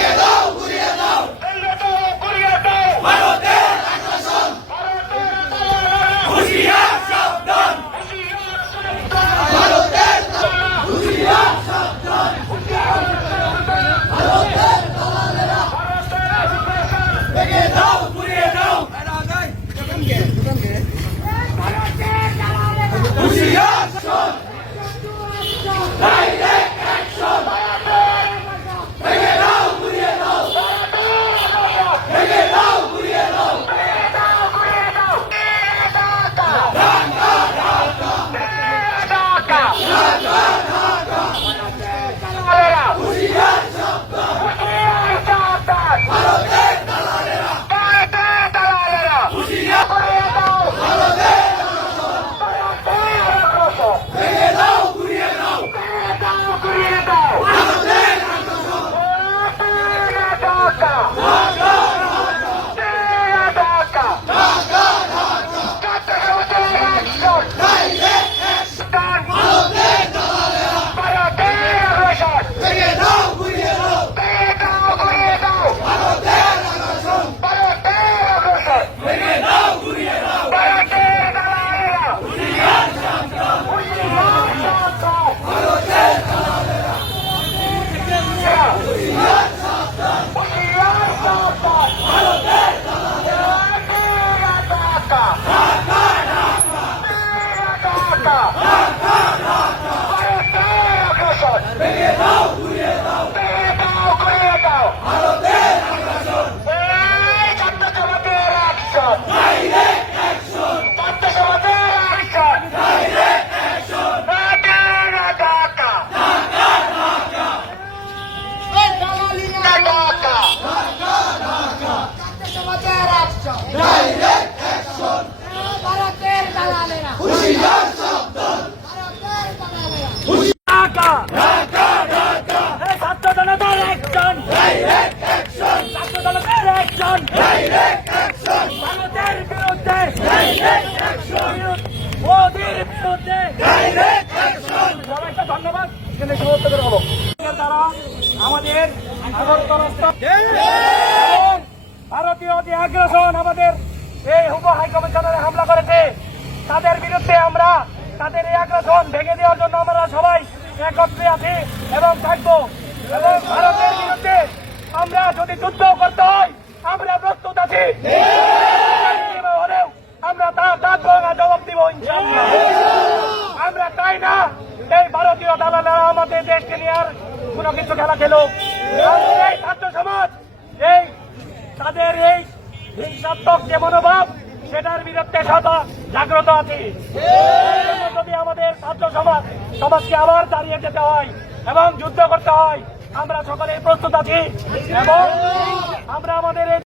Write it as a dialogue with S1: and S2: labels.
S1: Together! ধন্যবাদ তারা আমাদের ভারতীয় যে আমাদের এই উপ হাইকমিশনারে হামলা করেছে তাদের বিরুদ্ধে আমরা তাদের এই ভেঙে দেওয়ার জন্য আমরা সবাই একত্রে আছি এবং থাকব ভারতের বিরুদ্ধে আমরা যদি যুদ্ধ করতে হয়, আমরা প্রস্তুত আছি। হলেও আমরা তার দাঁত ভাঙা জবাব দিব, ইনশাআল্লাহ। আমরা চাই না এই ভারতীয় দালালেরা আমাদের দেশকে নিয়ে আর কোনো কিছু খেলা আমাদের এই ছাত্র সমাজ, এই তাদের এই হিংসাত্মক যে মনোভাব, সেটার বিরুদ্ধে সদা জাগ্রত আছে। যদি আমাদের ছাত্র সমাজ, সমাজকে আবার দাঁড়িয়ে যেতে হয় এবং যুদ্ধ করতে হয়, আমরা সকলে প্রস্তুত আছি এবং আমরা আমাদের এই